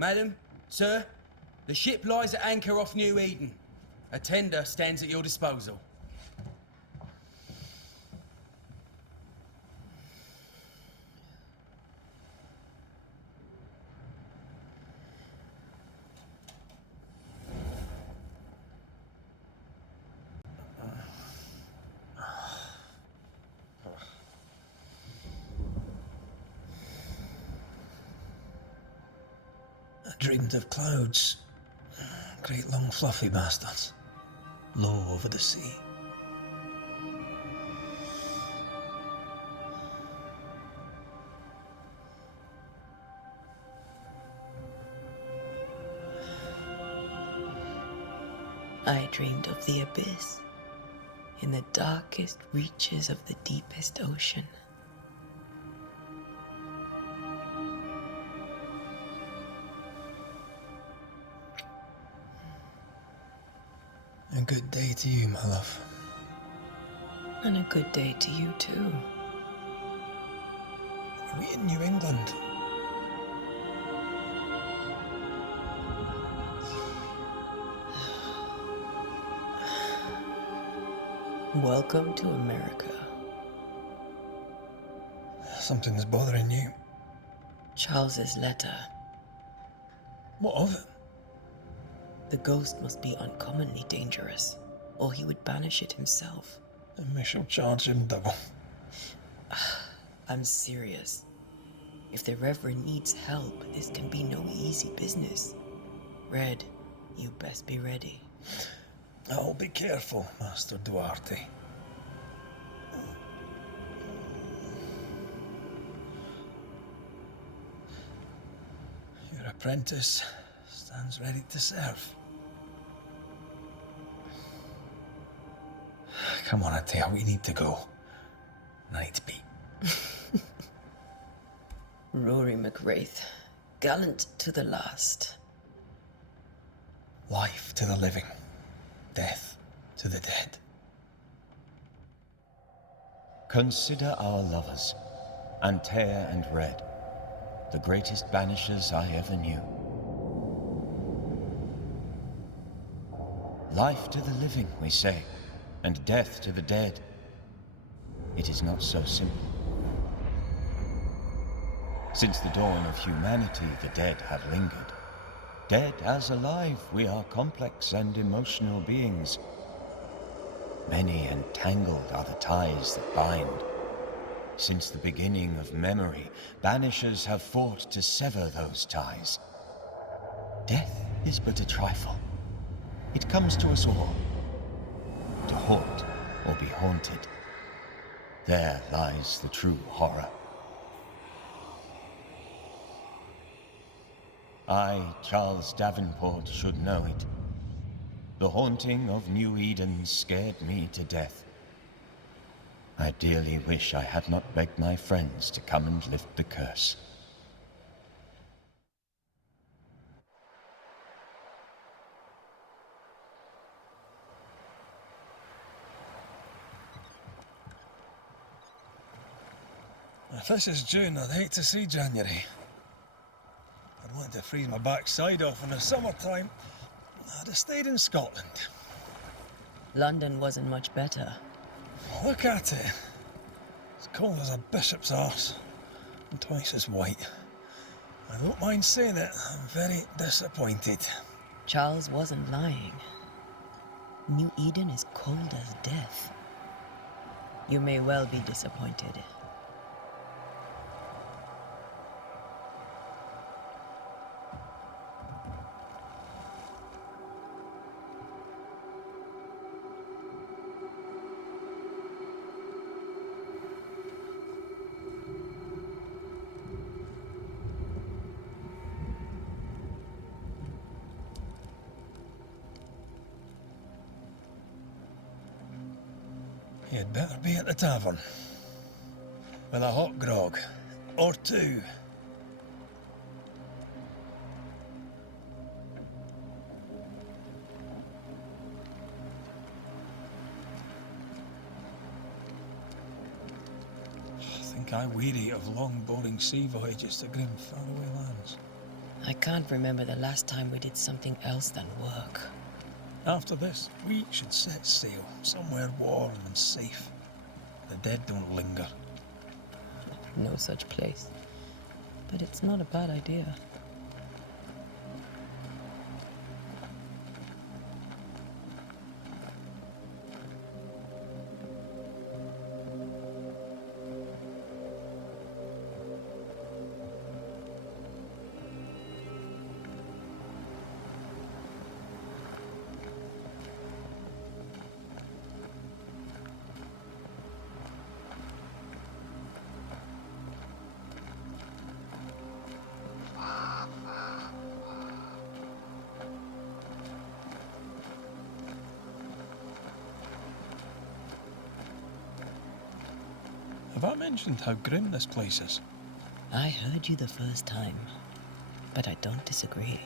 Madam, sir, the ship lies at anchor off New Eden. A tender stands at your disposal. I dreamed of clouds. Great long fluffy bastards. Low over the sea. I dreamed of the abyss, in the darkest reaches of the deepest ocean. A good day to you, my love. And a good day to you too. Are we in New England? Welcome to America. Something's bothering you. Charles's letter. What of it? The ghost must be uncommonly dangerous, or he would banish it himself. And we shall charge him double. I'm serious. If the Reverend needs help, this can be no easy business. Red, you best be ready. I'll be careful, Master Duarte. Your apprentice stands ready to serve. Come on, Antea, we need to go. Night beat. Rory McWraith, gallant to the last. Life to the living, death to the dead. Consider our lovers, Antea and Red, the greatest banishers I ever knew. Life to the living, we say, and death to the dead. It is not so simple. Since the dawn of humanity, the dead have lingered. Dead as alive, we are complex and emotional beings. Many and tangled are the ties that bind. Since the beginning of memory, banishers have fought to sever those ties. Death is but a trifle. It comes to us all. To haunt or be haunted. There lies the true horror. I, Charles Davenport, should know it. The haunting of New Eden scared me to death. I dearly wish I had not begged my friends to come and lift the curse. If this is June, I'd hate to see January. I'd want to freeze my backside off in the summertime. I'd have stayed in Scotland. London wasn't much better. Look at it. It's cold as a bishop's arse, and twice as white. I don't mind saying it, I'm very disappointed. Charles wasn't lying. New Eden is cold as death. You may well be disappointed. You'd better be at the tavern. With a hot grog. Or two. I think I weary of long, boring sea voyages to grim, faraway lands. I can't remember the last time we did something else than work. After this, we should set sail somewhere warm and safe. The dead don't linger. No such place. But it's not a bad idea. Have I mentioned how grim this place is? I heard you the first time, but I don't disagree.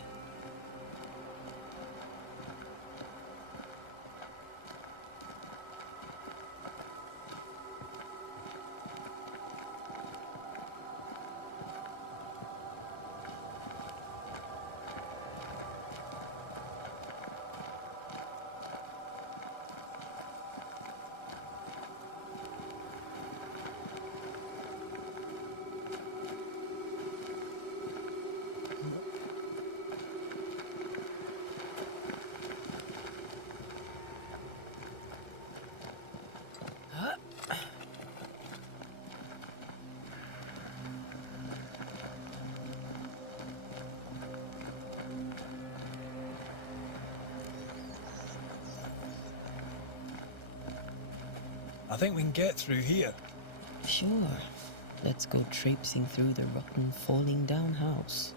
I think we can get through here. Sure. Let's go traipsing through the rotten, falling down house.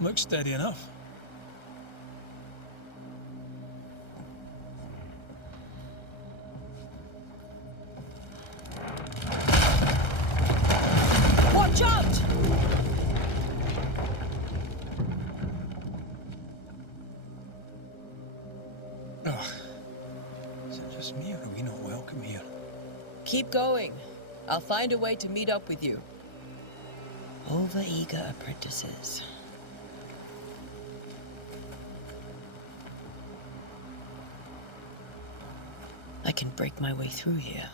Looks steady enough. Watch out! Oh, is it just me or are we not welcome here? Keep going. I'll find a way to meet up with you. Over-eager apprentices. I can break my way through here.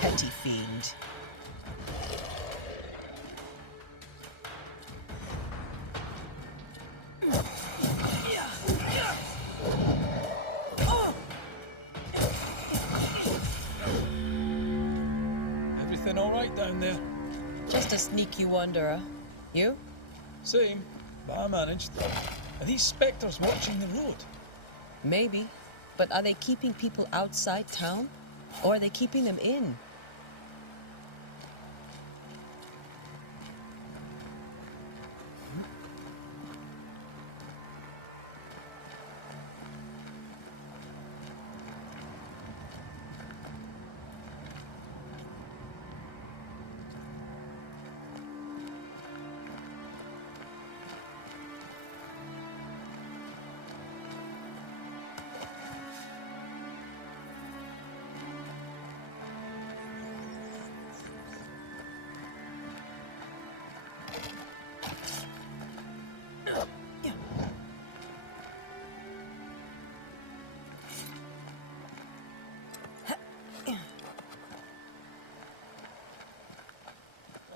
Petty fiend. Everything all right down there? Just a sneaky wanderer. You? Same, but I managed. Are these spectres watching the road? Maybe. But are they keeping people outside town? Or are they keeping them in?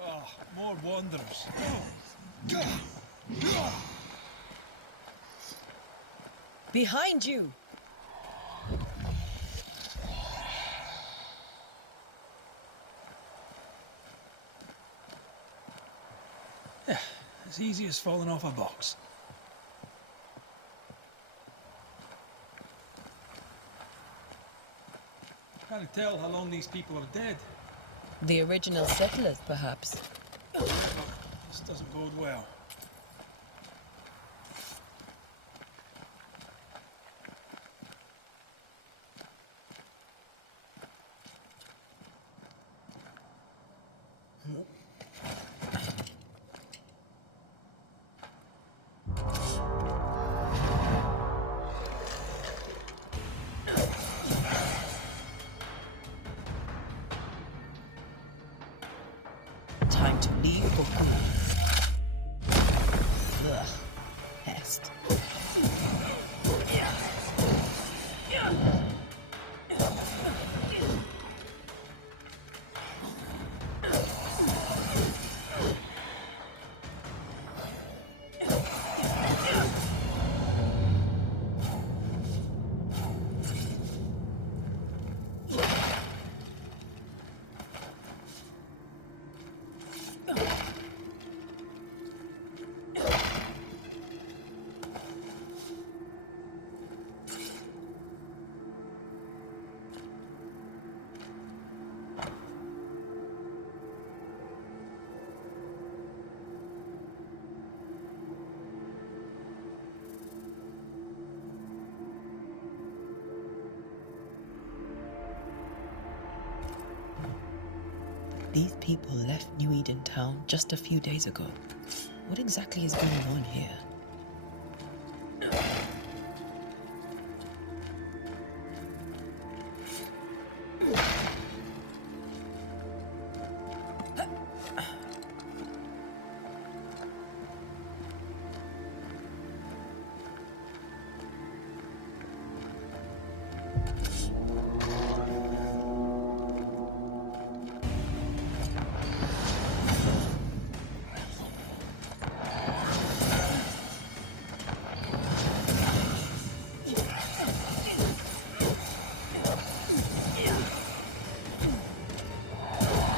Ah, more wanderers. Behind you! As easy as falling off a box. Can't tell how long these people are dead. The original settlers, perhaps. This doesn't bode well. Time to leave for good. Ugh. Pest. These people left New Eden town just a few days ago. What exactly is going on here?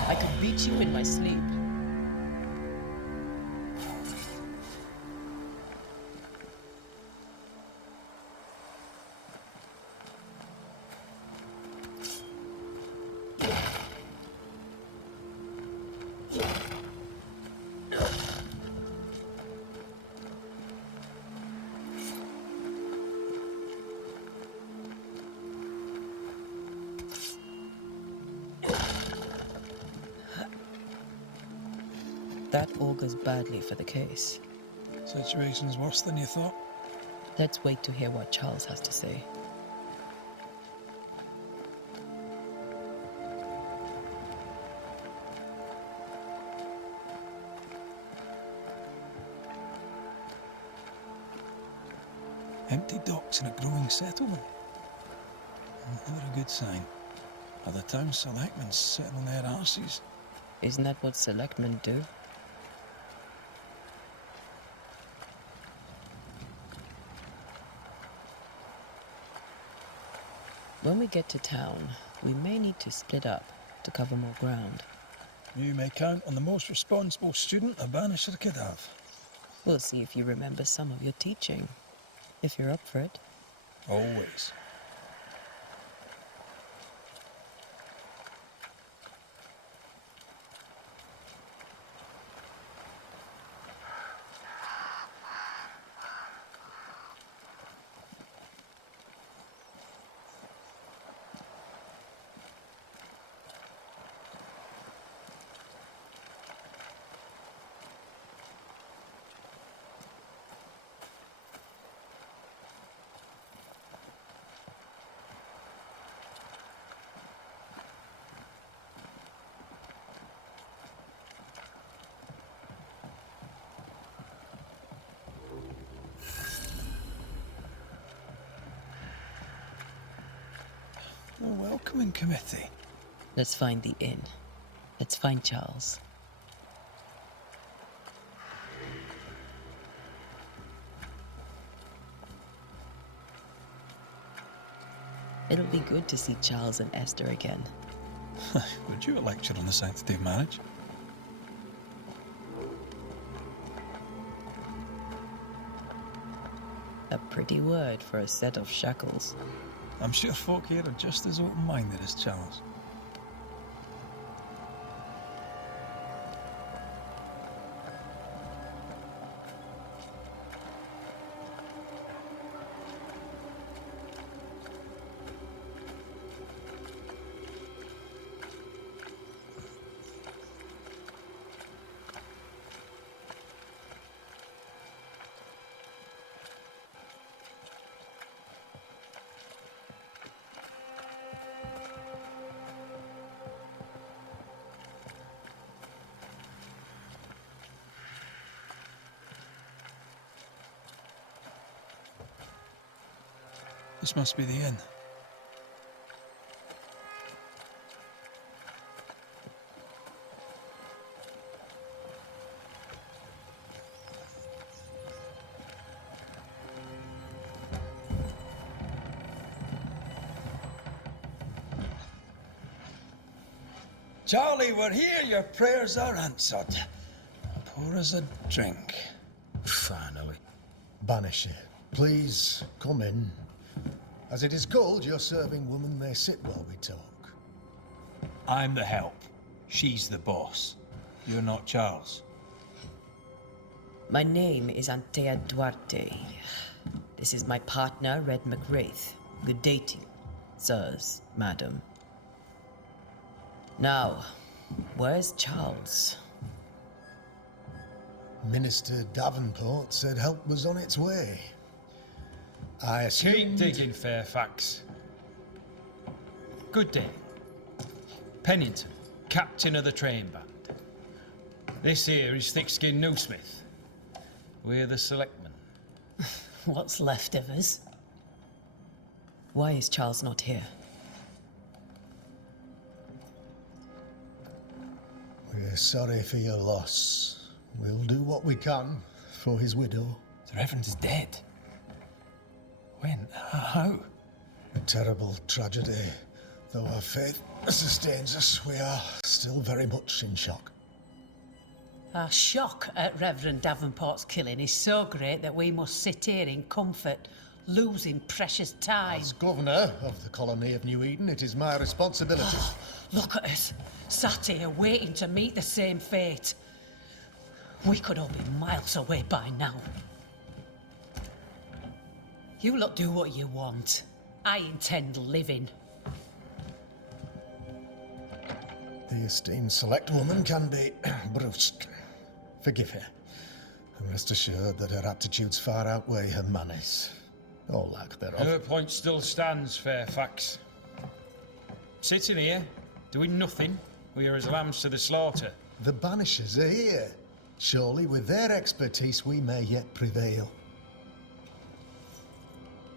I could beat you in my sleep. That augurs badly for the case. Situation's worse than you thought. Let's wait to hear what Charles has to say. Empty docks in a growing settlement. Never a good sign. Are the town selectmen sitting on their arses? Isn't that what selectmen do? When we get to town, we may need to split up to cover more ground. You may count on the most responsible student a Banisher could have. We'll see if you remember some of your teaching, if you're up for it. Always. A welcoming committee. Let's find the inn. Let's find Charles. It'll be good to see Charles and Esther again. Would you a lecture on the sanctity of marriage? A pretty word for a set of shackles. I'm sure folk here are just as open-minded as Charles. This must be the inn. Charlie, we're here. Your prayers are answered. Pour us a drink. Finally. Banisher, please come in. As it is called, your serving woman may sit while we talk. I'm the help. She's the boss. You're not Charles. My name is Antea Duarte. This is my partner, Red McRaith. Good day to you, sirs, madam. Now, where's Charles? Minister Davenport said help was on its way. I Keep assumed... digging, Fairfax. Good day. Pennington, captain of the train band. This here is Thickskin Newsmith. We're the selectmen. What's left of us? Why is Charles not here? We're sorry for your loss. We'll do what we can for his widow. The Reverend is dead. When? How? A terrible tragedy. Though our faith sustains us, we are still very much in shock. Our shock at Reverend Davenport's killing is so great that we must sit here in comfort, losing precious time. As governor of the colony of New Eden, it is my responsibility. Look at us, sat here waiting to meet the same fate. We could all be miles away by now. You lot do what you want. I intend living. The esteemed select woman can be brusque. Forgive her. And rest assured that her aptitudes far outweigh her manners. Or lack thereof. Her point still stands, Fairfax. Sitting here, doing nothing, we are as lambs to the slaughter. The Banishers are here. Surely with their expertise we may yet prevail.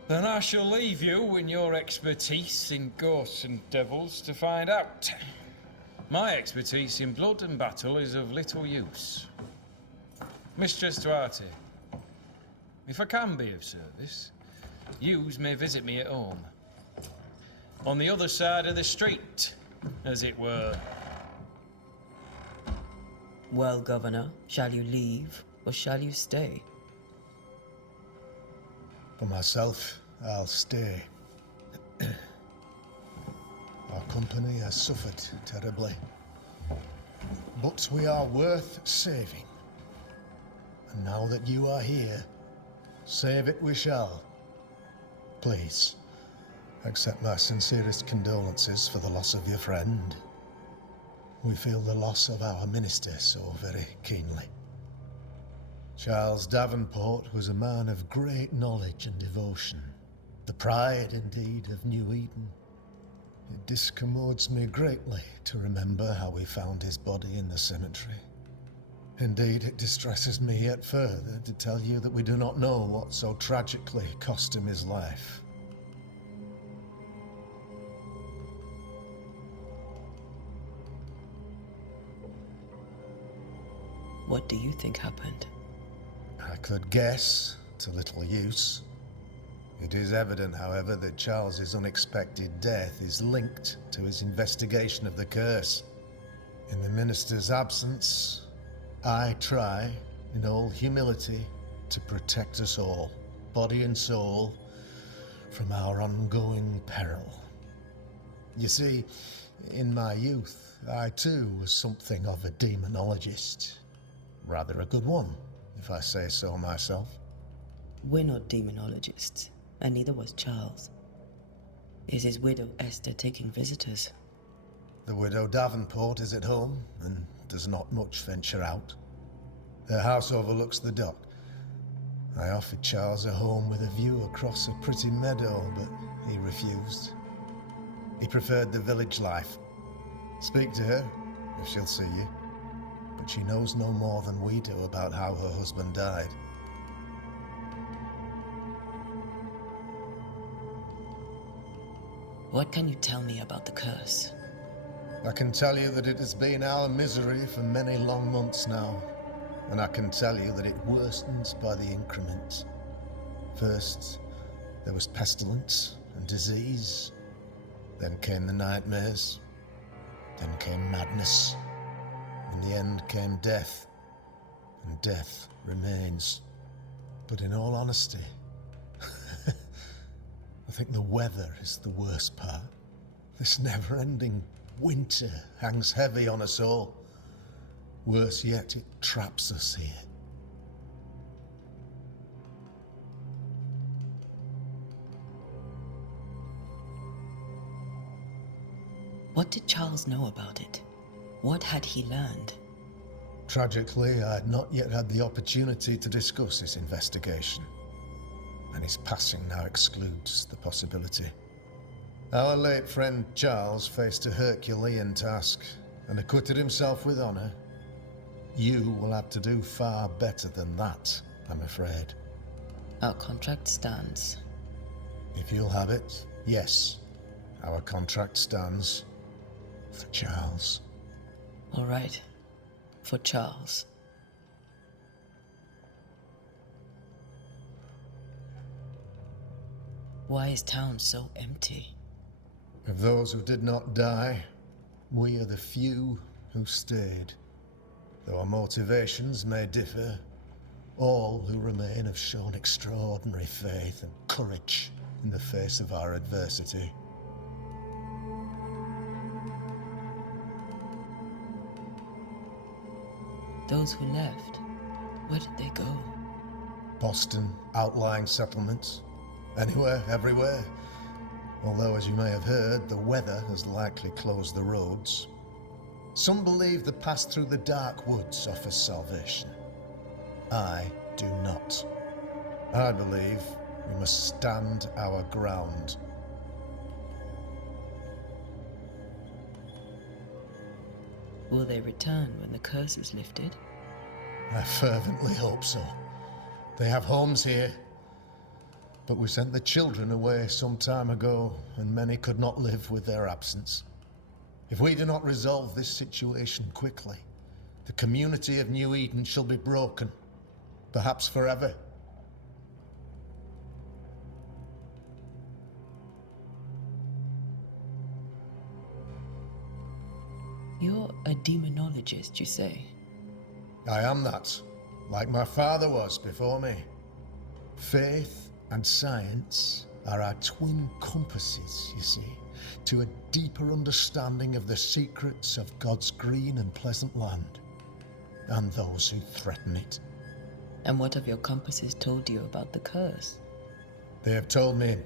Then I shall leave you and your expertise in ghosts and devils to find out. My expertise in blood and battle is of little use. Mistress Duarte, if I can be of service, yous may visit me at home. On the other side of the street, as it were. Well, Governor, shall you leave or shall you stay? For myself, I'll stay. Our company has suffered terribly. But we are worth saving. And now that you are here, save it we shall. Please, accept my sincerest condolences for the loss of your friend. We feel the loss of our minister so very keenly. Charles Davenport was a man of great knowledge and devotion, the pride indeed of New Eden. It discommodes me greatly to remember how we found his body in the cemetery. Indeed, it distresses me yet further to tell you that we do not know what so tragically cost him his life. What do you think happened? I could guess, to little use. It is evident, however, that Charles's unexpected death is linked to his investigation of the curse. In the minister's absence, I try, in all humility, to protect us all, body and soul, from our ongoing peril. You see, in my youth, I too was something of a demonologist. Rather a good one, if I say so myself. We're not demonologists, and neither was Charles. Is his widow Esther taking visitors? The widow Davenport is at home and does not much venture out. Her house overlooks the dock. I offered Charles a home with a view across a pretty meadow, but he refused. He preferred the village life. Speak to her, if she'll see you. But she knows no more than we do about how her husband died. What can you tell me about the curse? I can tell you that it has been our misery for many long months now, and I can tell you that it worsens by the increment. First, there was pestilence and disease. Then came the nightmares. Then came madness. In the end came death, and death remains. But in all honesty, I think the weather is the worst part. This never-ending winter hangs heavy on us all. Worse yet, it traps us here. What did Charles know about it? What had he learned? Tragically, I had not yet had the opportunity to discuss this investigation, and his passing now excludes the possibility. Our late friend Charles faced a Herculean task and acquitted himself with honor. You will have to do far better than that, I'm afraid. Our contract stands. If you'll have it, yes, our contract stands for Charles. All right. For Charles. Why is town so empty? Of those who did not die, we are the few who stayed. Though our motivations may differ, all who remain have shown extraordinary faith and courage in the face of our adversity. Those who left, where did they go? Boston, outlying settlements, anywhere, everywhere. Although, as you may have heard, the weather has likely closed the roads. Some believe the path through the dark woods offers salvation. I do not. I believe we must stand our ground. Will they return when the curse is lifted? I fervently hope so. They have homes here. But we sent the children away some time ago, and many could not live with their absence. If we do not resolve this situation quickly, the community of New Eden shall be broken, perhaps forever. You're a demonologist, you say? I am that, like my father was before me. Faith and science are our twin compasses, you see, to a deeper understanding of the secrets of God's green and pleasant land, and those who threaten it. And what have your compasses told you about the curse? They have told me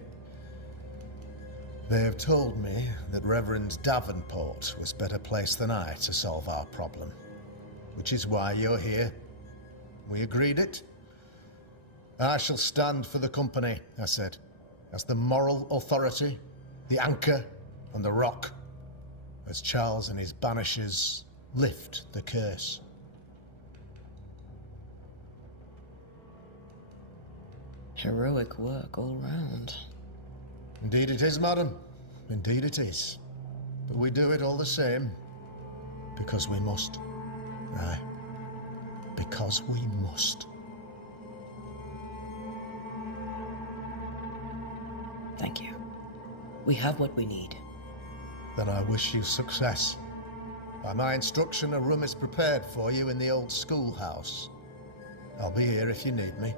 that Reverend Davenport was better placed than I to solve our problem, which is why you're here. We agreed it. I shall stand for the company, I said, as the moral authority, the anchor, and the rock, as Charles and his Banishers lift the curse. Heroic work all round. Indeed it is, madam. Indeed it is. But we do it all the same. Because we must. Aye. Because we must. Thank you. We have what we need. Then I wish you success. By my instruction, a room is prepared for you in the old schoolhouse. I'll be here if you need me.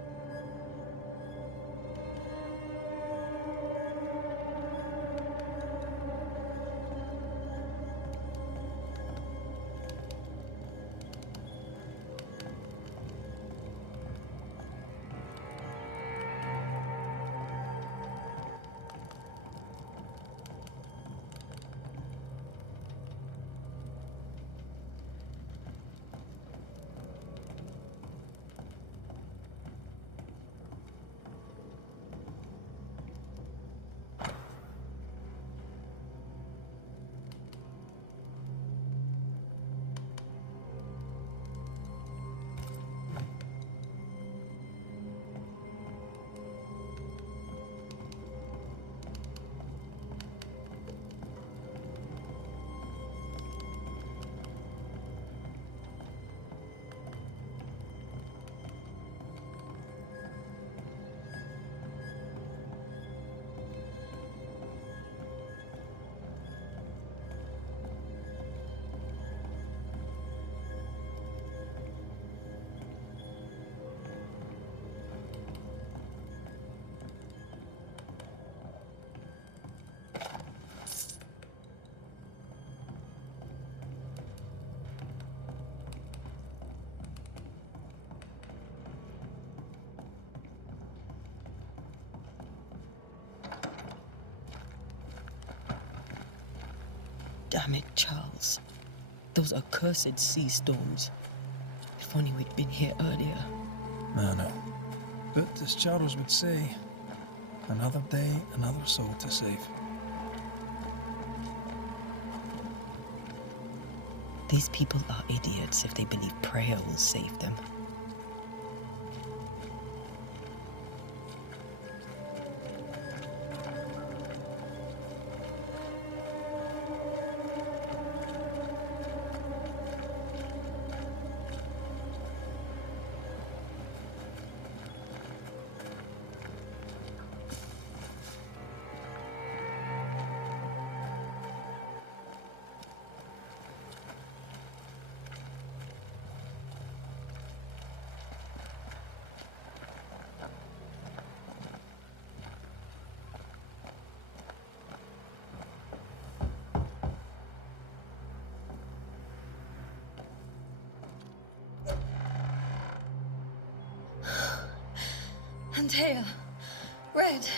Damn it, Charles. Those accursed sea storms. If only we'd been here earlier. No. But as Charles would say, another day, another soul to save. These people are idiots if they believe prayer will save them. Antea, Red.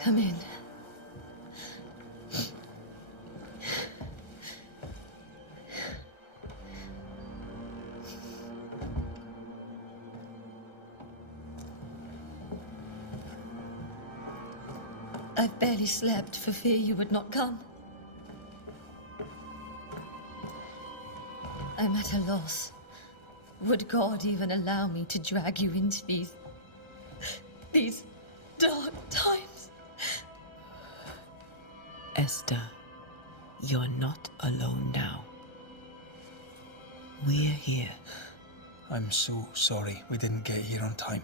Come in. I've barely slept for fear you would not come. I'm at a loss. Would God even allow me to drag you into these dark times? Esther, you're not alone now. We're here. I'm so sorry we didn't get here on time.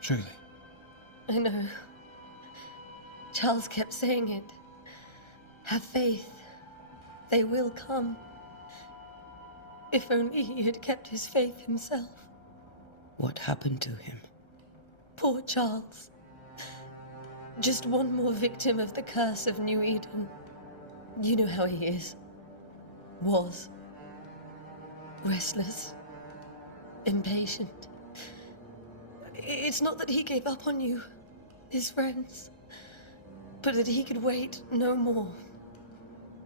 Truly. I know. Charles kept saying it. Have faith. They will come. If only he had kept his faith himself. What happened to him? Poor Charles. Just one more victim of the curse of New Eden. You know how he is. Was. Restless. Impatient. It's not that he gave up on you, his friends, but that he could wait no more.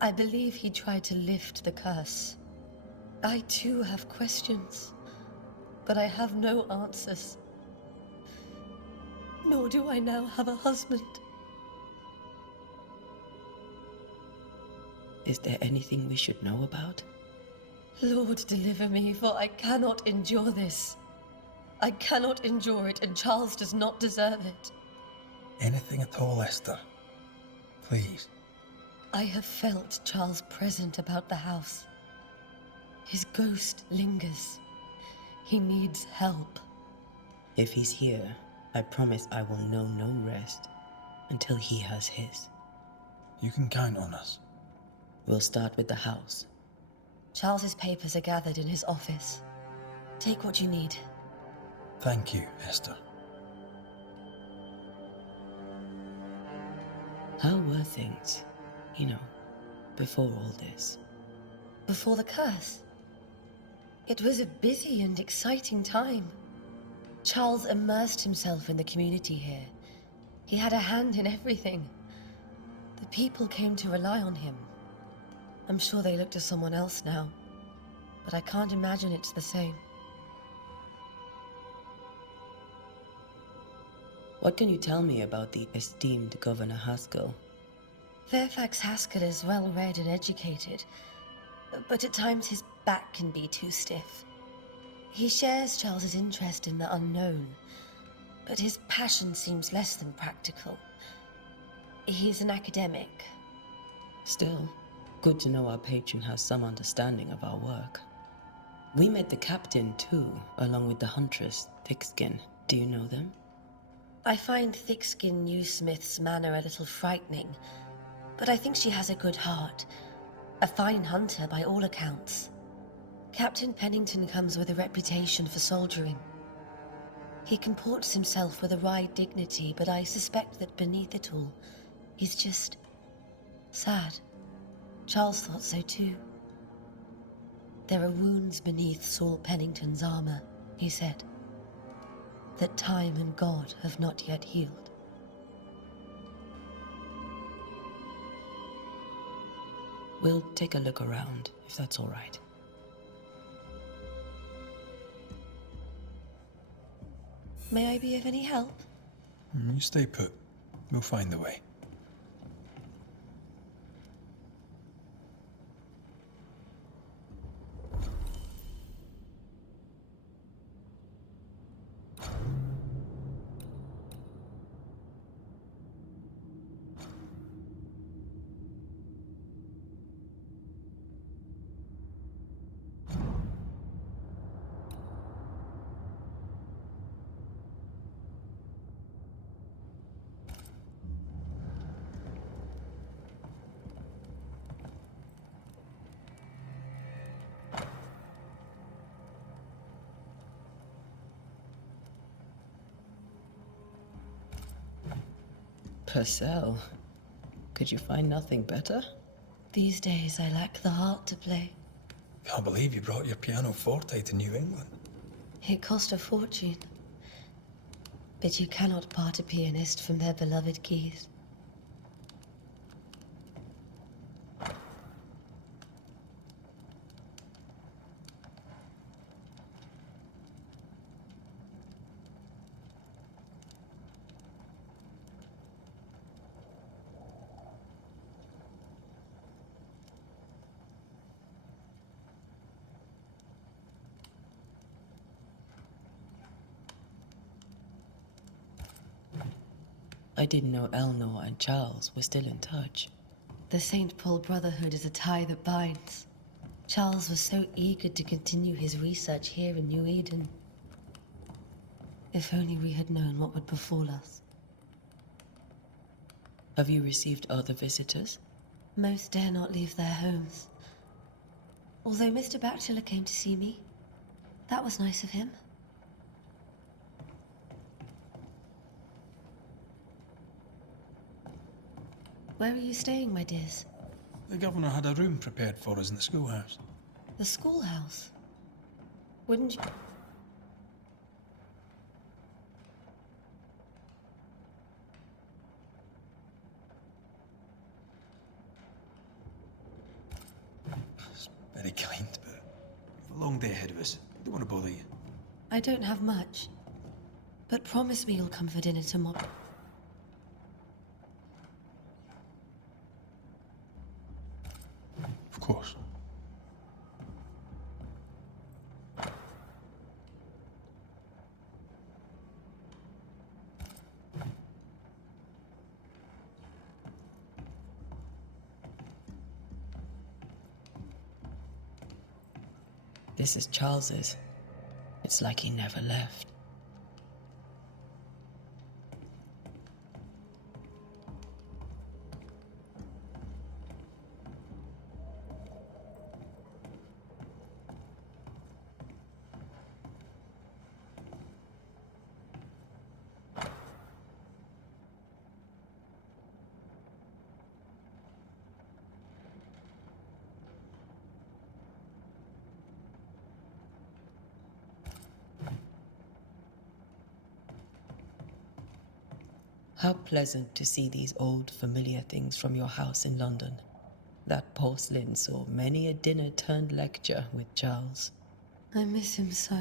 I believe he tried to lift the curse. I too have questions, but I have no answers. Nor do I now have a husband. Is there anything we should know about? Lord, deliver me, for I cannot endure this. I cannot endure it, and Charles does not deserve it. Anything at all, Esther. Please. I have felt Charles present about the house. His ghost lingers. He needs help. If he's here, I promise I will know no rest until he has his. You can count on us. We'll start with the house. Charles's papers are gathered in his office. Take what you need. Thank you, Esther. How were things, before all this? Before the curse, it was a busy and exciting time. Charles immersed himself in the community here. He had a hand in everything. The people came to rely on him. I'm sure they look to someone else now, but I can't imagine it's the same. What can you tell me about the esteemed Governor Haskell? Fairfax Haskell is well-read and educated, but at times his back can be too stiff. He shares Charles's interest in the unknown, but his passion seems less than practical. He's an academic. Still, good to know our patron has some understanding of our work. We met the captain too, along with the huntress, Thickskin. Do you know them? I find Thickskin Newsmith's manner a little frightening, but I think she has a good heart. A fine hunter by all accounts. Captain Pennington comes with a reputation for soldiering. He comports himself with a wry dignity, but I suspect that beneath it all, he's just sad. Charles thought so too. There are wounds beneath Saul Pennington's armor, he said, that time and God have not yet healed. We'll take a look around, if that's all right. May I be of any help? You stay put. We'll find the way. Purcell, could you find nothing better? These days I lack the heart to play. Can't believe you brought your pianoforte to New England. It cost a fortune. But you cannot part a pianist from their beloved keys. I didn't know Eleanor and Charles were still in touch. The St. Paul Brotherhood is a tie that binds. Charles was so eager to continue his research here in New Eden. If only we had known what would befall us. Have you received other visitors? Most dare not leave their homes. Although Mr. Bachelor came to see me. That was nice of him. Where are you staying, my dears? The governor had a room prepared for us in the schoolhouse. The schoolhouse? Wouldn't you... It's very kind, but we've a long day ahead of us. I don't want to bother you. I don't have much. But promise me you'll come for dinner tomorrow. Of course. This is Charles's. It's like he never left. How pleasant to see these old familiar things from your house in London. That porcelain saw many a dinner turned lecture with Charles. I miss him so.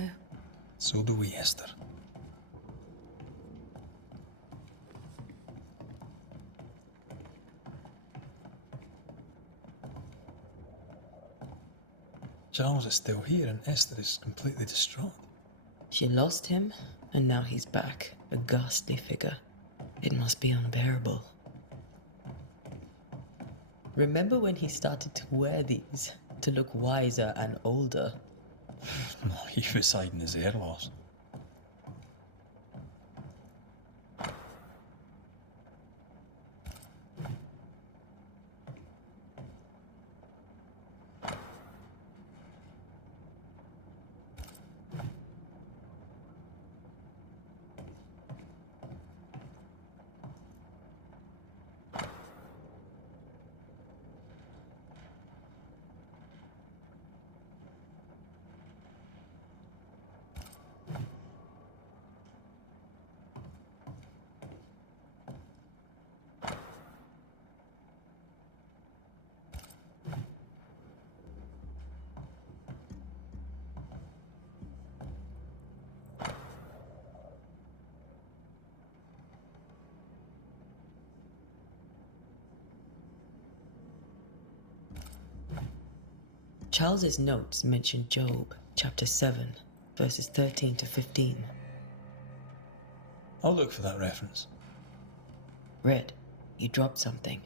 So do we, Esther. Charles is still here and Esther is completely distraught. She lost him, and now he's back, a ghastly figure. It must be unbearable. Remember when he started to wear these to look wiser and older? No, he was hiding his hair loss. Charles's notes mention Job, chapter 7, verses 13 to 15. I'll look for that reference. Red, you dropped something.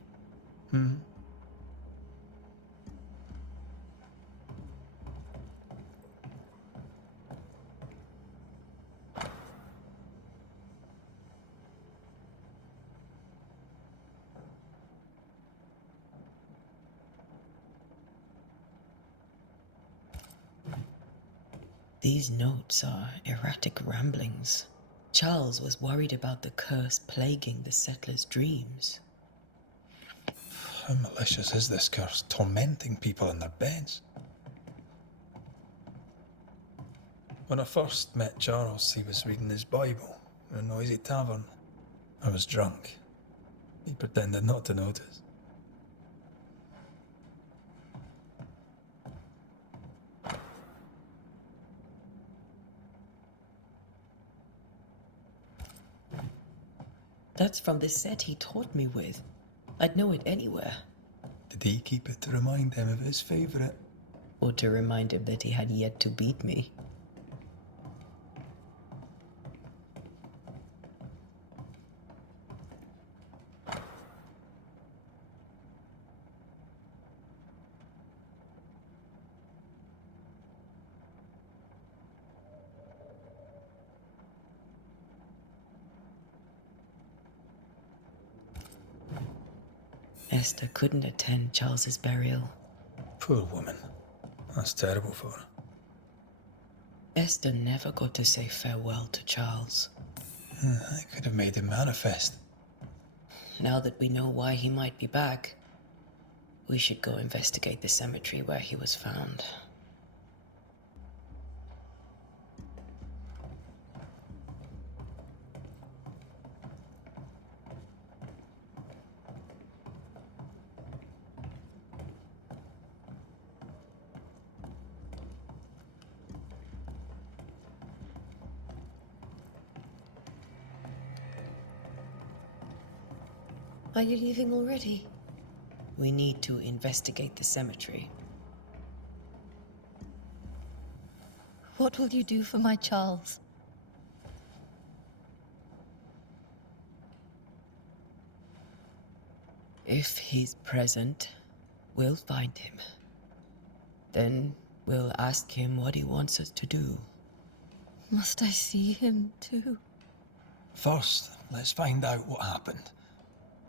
These notes are erratic ramblings. Charles was worried about the curse plaguing the settlers' dreams. How malicious is this curse, tormenting people in their beds? When I first met Charles, he was reading his Bible in a noisy tavern. I was drunk. He pretended not to notice. That's from the set he taught me with. I'd know it anywhere. Did he keep it to remind him of his favourite? Or to remind him that he had yet to beat me. Esther couldn't attend Charles's burial. Poor woman. That's terrible for her. Esther never got to say farewell to Charles. I could have made him manifest. Now that we know why he might be back, we should go investigate the cemetery where he was found. Are you leaving already? We need to investigate the cemetery. What will you do for my Charles? If he's present, we'll find him. Then we'll ask him what he wants us to do. Must I see him too? First, let's find out what happened.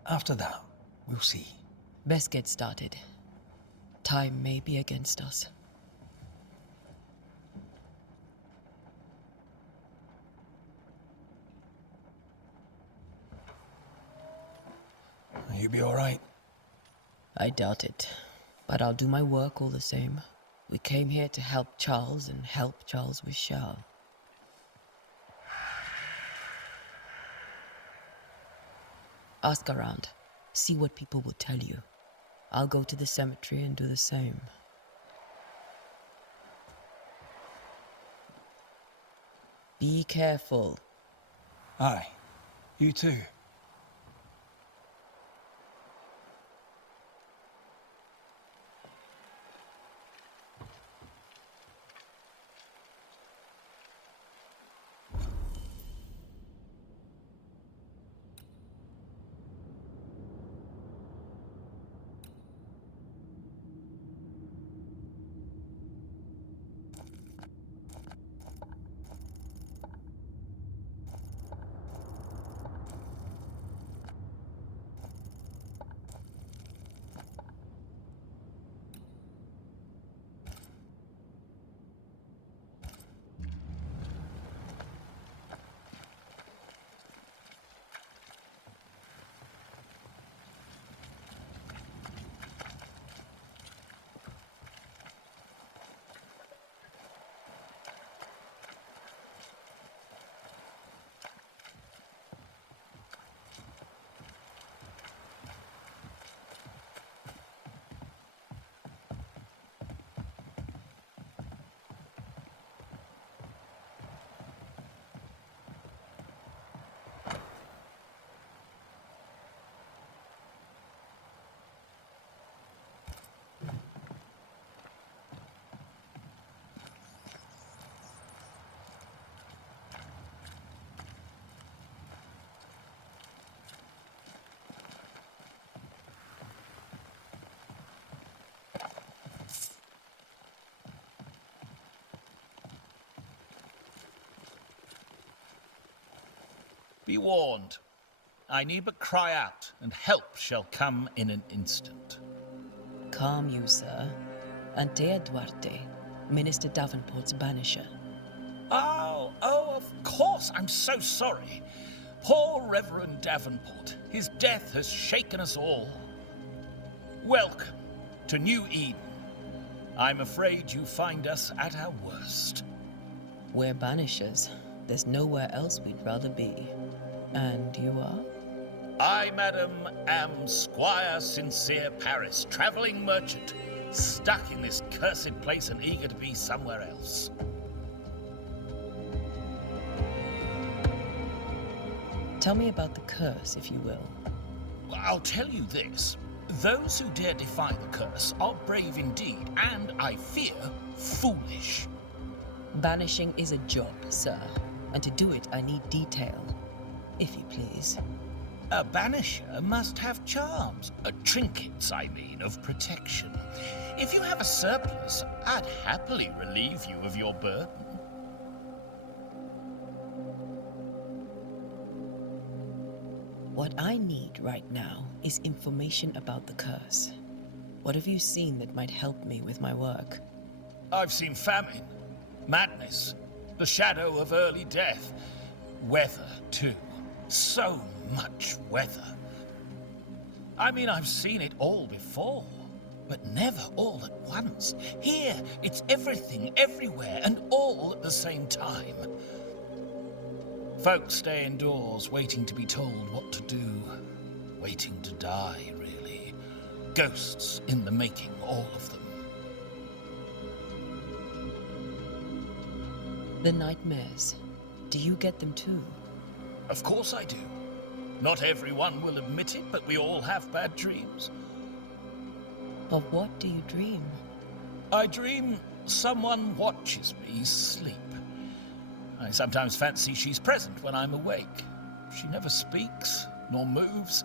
After that, we'll see. Best get started. Time may be against us. You be all right? I doubt it, but I'll do my work all the same. We came here to help Charles, and help Charles we shall. Ask around. See what people will tell you. I'll go to the cemetery and do the same. Be careful. Aye. You too. Be warned. I need but cry out, and help shall come in an instant. Calm you, sir. Antea Duarte, Minister Davenport's banisher. Oh, of course. I'm so sorry. Poor Reverend Davenport. His death has shaken us all. Welcome to New Eden. I'm afraid you find us at our worst. We're banishers. There's nowhere else we'd rather be. And you are? I, madam, am Squire Sincere Paris, travelling merchant, stuck in this cursed place and eager to be somewhere else. Tell me about the curse, if you will. I'll tell you this. Those who dare defy the curse are brave indeed, and, I fear, foolish. Banishing is a job, sir. And to do it, I need detail. If you please. A banisher must have charms. Trinkets, I mean, of protection. If you have a surplus, I'd happily relieve you of your burden. What I need right now is information about the curse. What have you seen that might help me with my work? I've seen famine, madness, the shadow of early death, weather too. So much weather. I mean, I've seen it all before, but never all at once. Here, it's everything, everywhere, and all at the same time. Folks stay indoors, waiting to be told what to do. Waiting to die, really. Ghosts in the making, all of them. The nightmares. Do you get them too? Of course I do. Not everyone will admit it, but we all have bad dreams. Of what do you dream? I dream someone watches me sleep. I sometimes fancy she's present when I'm awake. She never speaks, nor moves.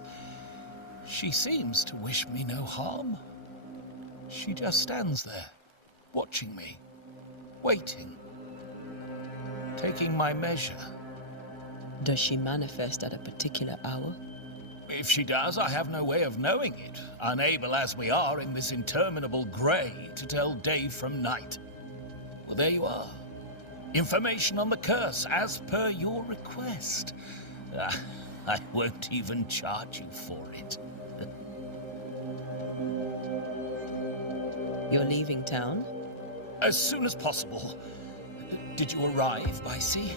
She seems to wish me no harm. She just stands there, watching me, waiting, taking my measure. Does she manifest at a particular hour? If she does, I have no way of knowing it, unable as we are in this interminable grey to tell day from night. Well, there you are. Information on the curse, as per your request. I won't even charge you for it. You're leaving town? As soon as possible. Did you arrive by sea?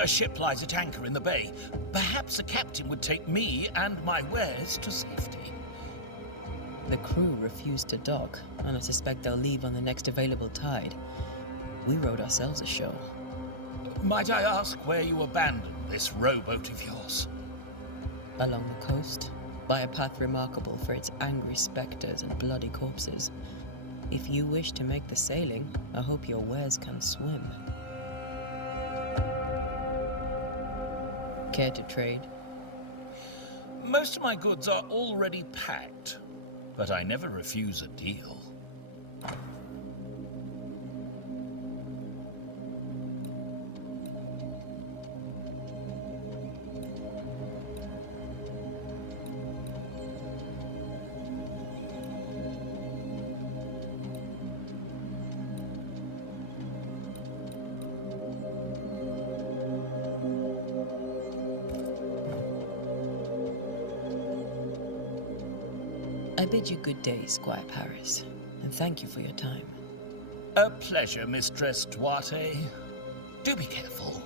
A ship lies at anchor in the bay. Perhaps a captain would take me and my wares to safety. The crew refused to dock, and I suspect they'll leave on the next available tide. We rode ourselves ashore. Might I ask where you abandoned this rowboat of yours? Along the coast, by a path remarkable for its angry specters and bloody corpses. If you wish to make the sailing, I hope your wares can swim. Care to trade? Most of my goods are already packed, but I never refuse a deal. I bid you good day, Squire Paris, and thank you for your time. A pleasure, Mistress Duarte. Do be careful.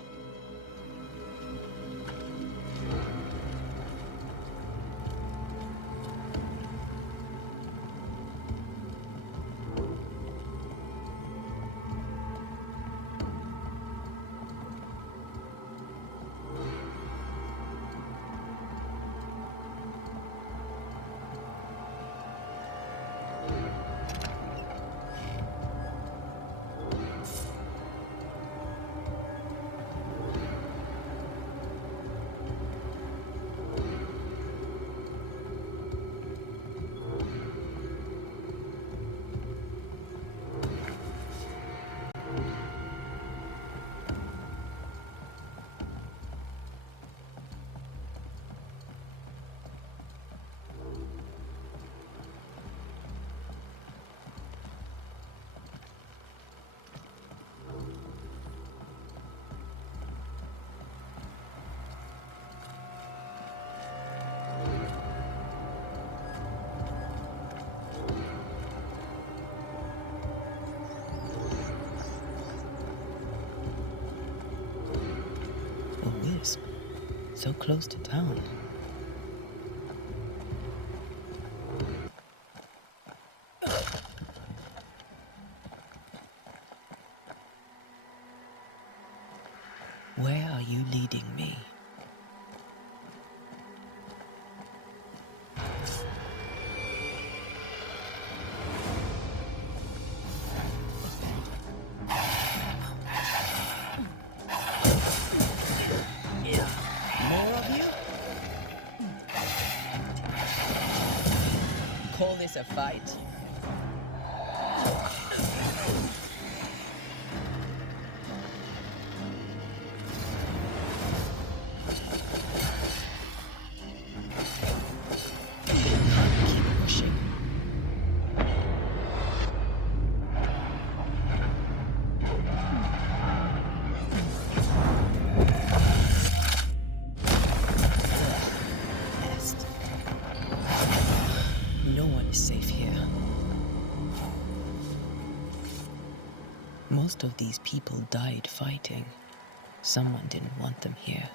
So close to town. Where are you leading me? A fight? safe here. Most of these people died fighting. Someone didn't want them here.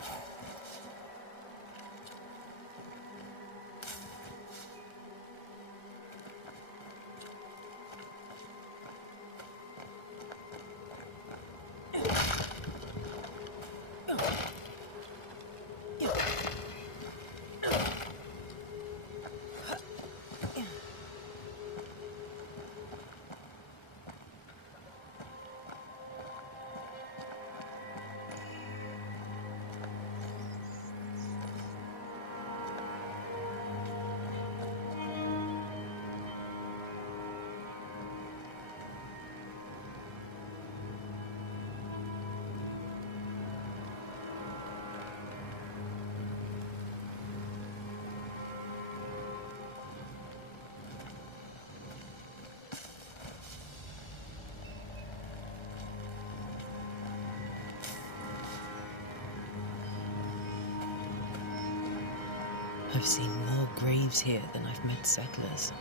I've seen more graves here than I've met settlers.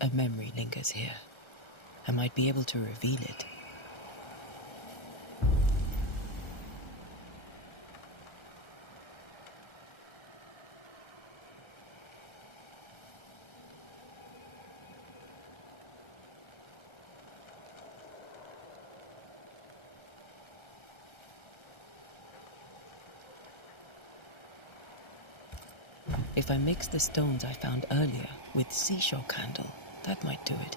A memory lingers here. I might be able to reveal it. If I mix the stones I found earlier with seashore candle, that might do it.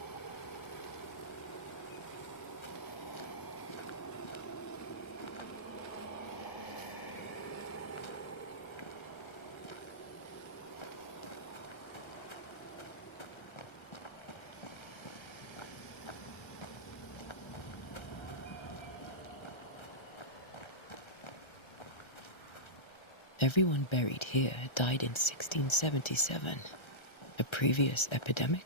Everyone buried here died in 1677. A previous epidemic?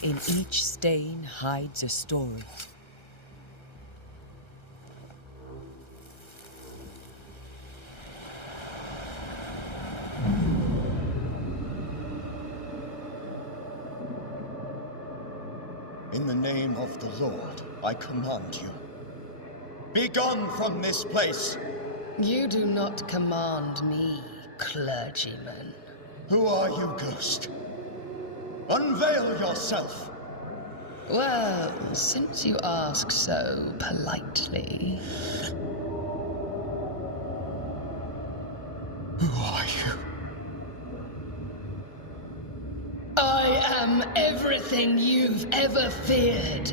In each stain hides a story. In the name of the Lord, I command you. Be gone from this place! You do not command me, clergyman. Who are you, ghost? Unveil yourself! Well, since you ask so politely... Who are you? I am everything you've ever feared.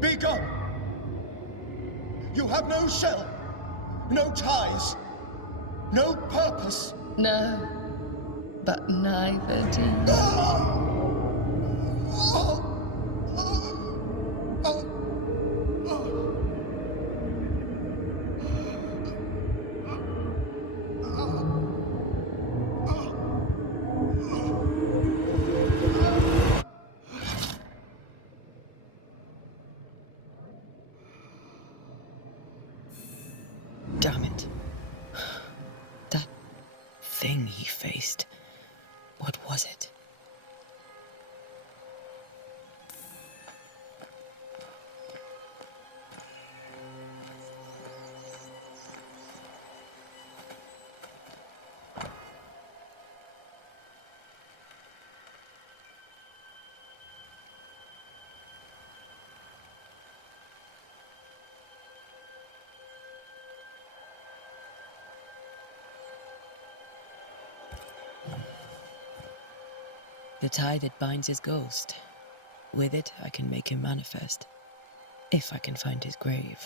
Be gone! You have no shell, no ties, no purpose. No, but neither do you. Damn it. That thing he faced. What was it? The tie that binds his ghost. With it, I can make him manifest. If I can find his grave.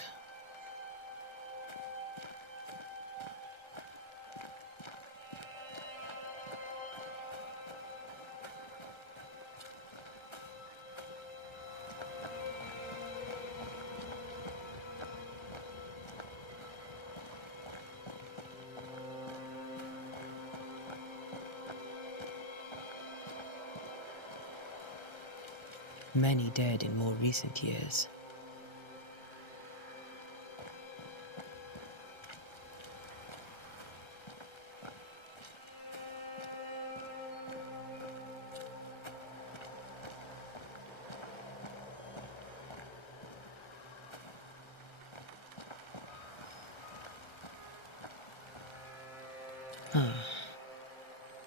Many dead in more recent years.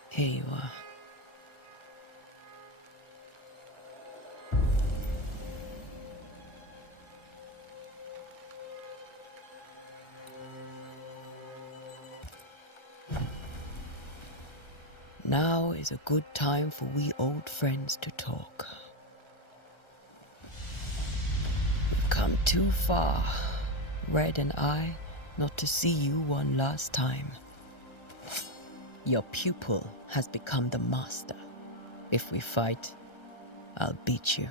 Here you are. Now is a good time for we old friends to talk. We've come too far, Red and I, not to see you one last time. Your pupil has become the master. If we fight, I'll beat you.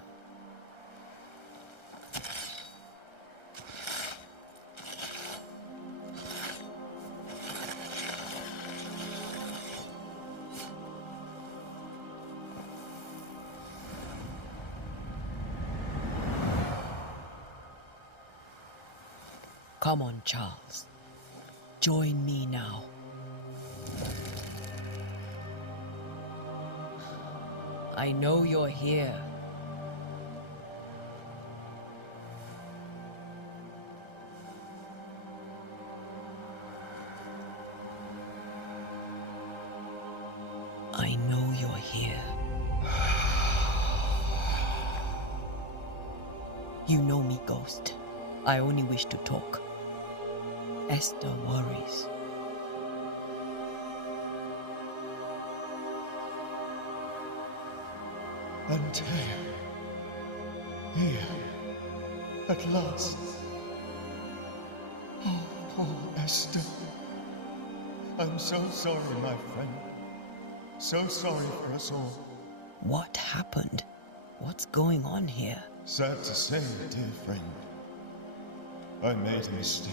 Come on, Charles. Join me now. I know you're here. I know you're here. You know me, Ghost. I only wish to talk. Esther worries. Antea. Here. At last. Oh, poor Esther. I'm so sorry, my friend. So sorry for us all. What happened? What's going on here? Sad to say, dear friend. I made a mistake.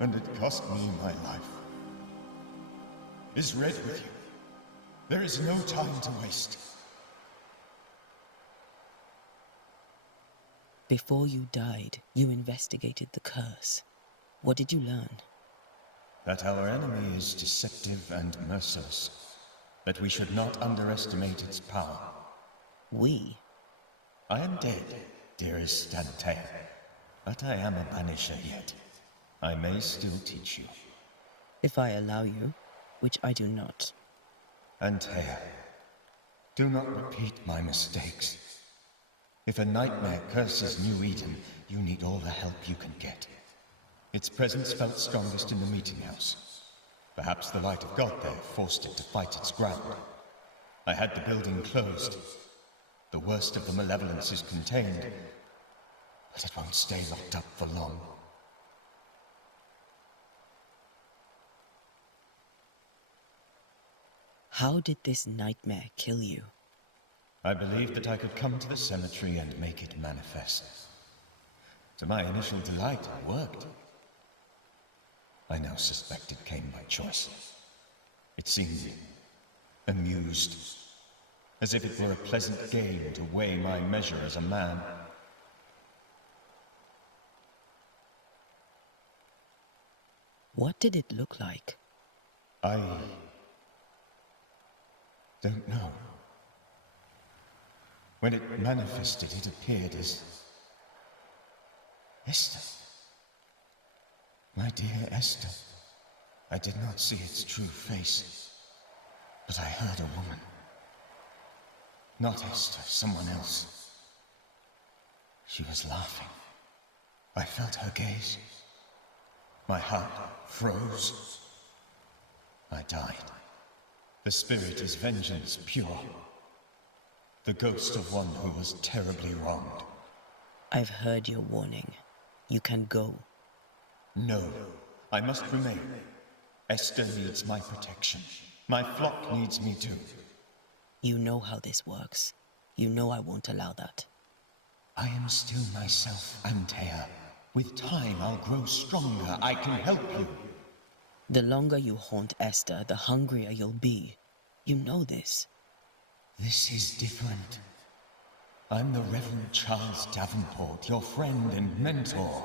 And it cost me my life. Is Red with you? There is no time to waste. Before you died, you investigated the curse. What did you learn? That our enemy is deceptive and merciless. That we should not underestimate its power. We? I am dead, dearest Antea, but I am a banisher yet. I may still teach you. If I allow you, which I do not. Antea, do not repeat my mistakes. If a nightmare curses New Eden, you need all the help you can get. Its presence felt strongest in the meeting house. Perhaps the light of God there forced it to fight its ground. I had the building closed. The worst of the malevolence is contained, but it won't stay locked up for long. How did this nightmare kill you? I believed that I could come to the cemetery and make it manifest. To my initial delight, it worked. I now suspect it came by choice. It seemed amused, as if it were a pleasant game to weigh my measure as a man. What did it look like? I don't know. When it manifested, it appeared as Esther. My dear Esther. I did not see its true face, but I heard a woman. Not Esther, someone else. She was laughing. I felt her gaze. My heart froze. I died. The spirit is vengeance pure. The ghost of one who was terribly wronged. I've heard your warning. You can go. No, I must remain. Esther needs my protection. My flock needs me too. You know how this works. You know I won't allow that. I am still myself, Antea. With time, I'll grow stronger. I can help you. The longer you haunt Esther, the hungrier you'll be. You know this. This is different. I'm the Reverend Charles Davenport, your friend and mentor.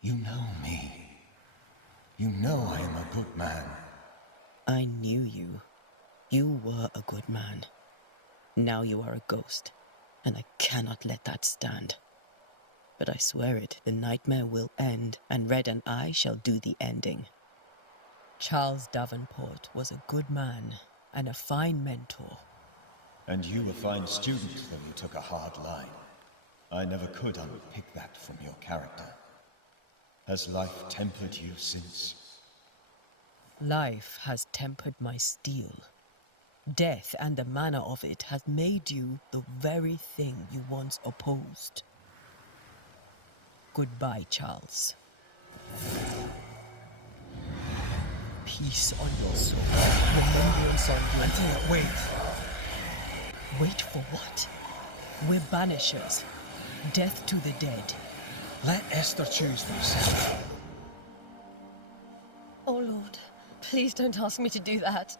You know me. You know I am a good man. I knew you. You were a good man. Now you are a ghost, and I cannot let that stand. But I swear it, the nightmare will end, and Red and I shall do the ending. Charles Davenport was a good man and a fine mentor. And you a fine student, though you took a hard line. I never could unpick that from your character. Has life tempered you since? Life has tempered my steel. Death and the manner of it has made you the very thing you once opposed. Goodbye, Charles. Peace on your soul. Remembrance on your Antea, wait. Wait for what? We're banishers. Death to the dead. Let Esther choose for herself. Oh, Lord, please don't ask me to do that.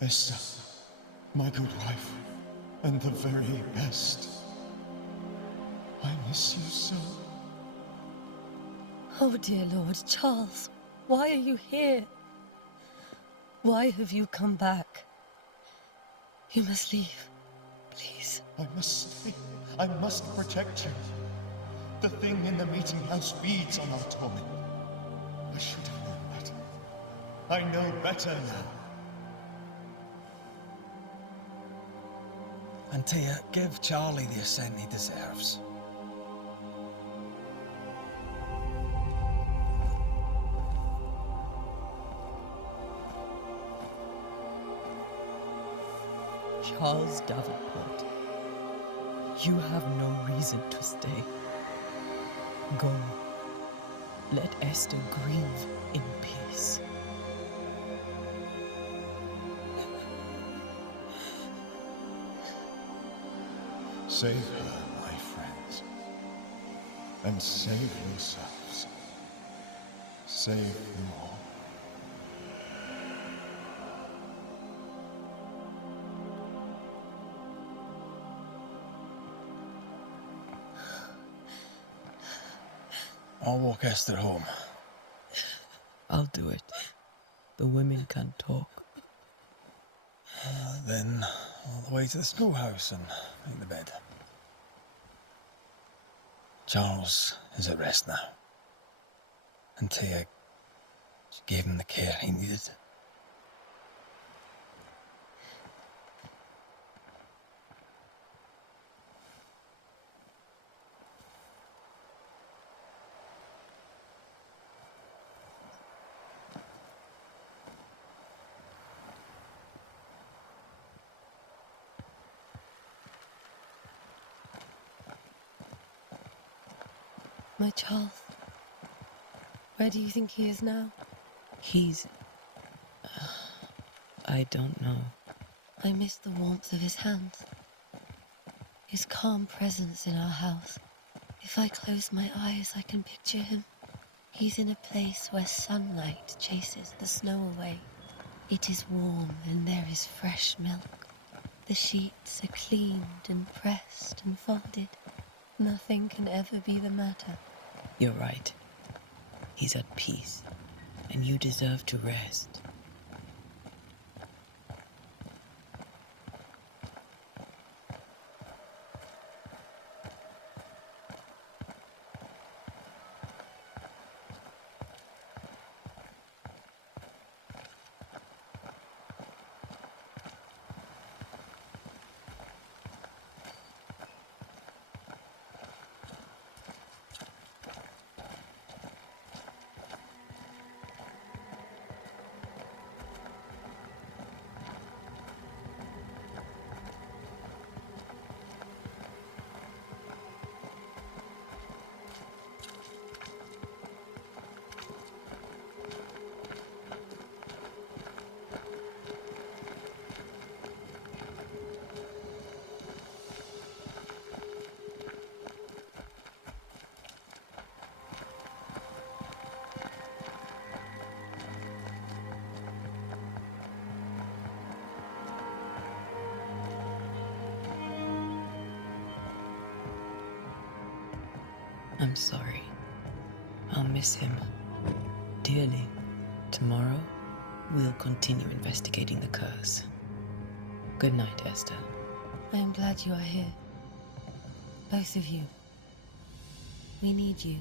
Esther, my good wife, and the very best. I miss you so. Oh, dear Lord, Charles, why are you here? Why have you come back? You must leave, please. I must stay. I must protect you. The thing in the meeting house feeds on our torment. I should have known better. I know better now. Antea, give Charlie the ascent he deserves. Charles Davenport, you have no reason to stay. Go. Let Esther grieve in peace. Save her, my friends. And save yourselves. Save them all. I'll walk Esther home. I'll do it. The women can talk. Then all the way to the snow house and make the bed. Charles is at rest now. Antea, she gave him the care he needed. My Charles. Where do you think he is now? He's... I don't know. I miss the warmth of his hands. His calm presence in our house. If I close my eyes, I can picture him. He's in a place where sunlight chases the snow away. It is warm and there is fresh milk. The sheets are cleaned and pressed and folded. Nothing can ever be the matter. You're right. He's at peace, and you deserve to rest. I'm sorry. I'll miss him dearly. Tomorrow, we'll continue investigating the curse. Good night, Esther. I am glad you are here. Both of you. We need you.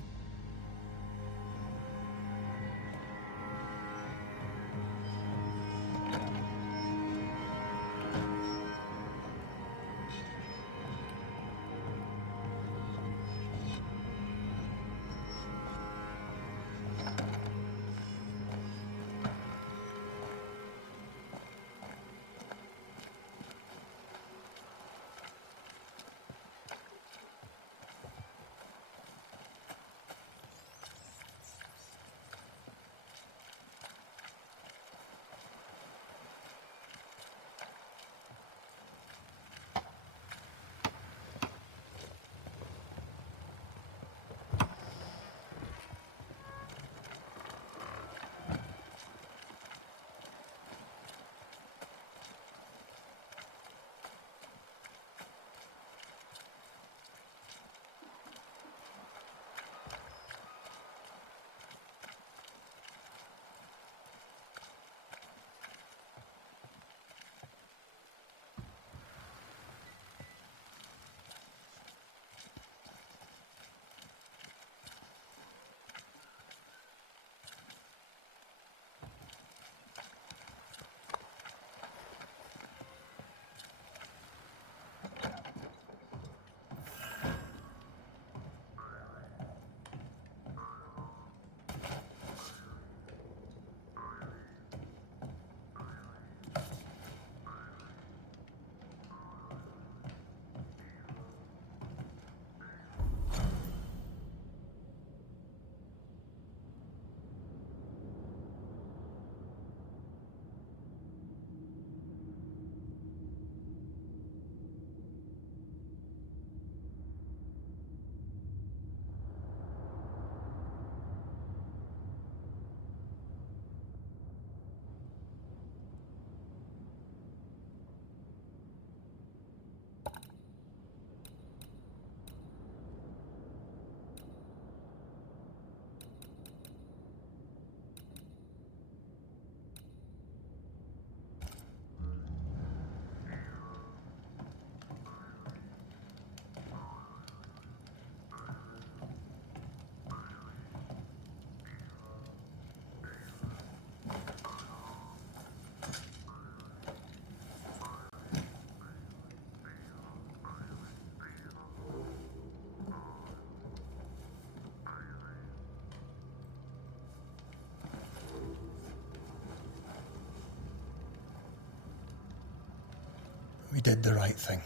We did the right thing.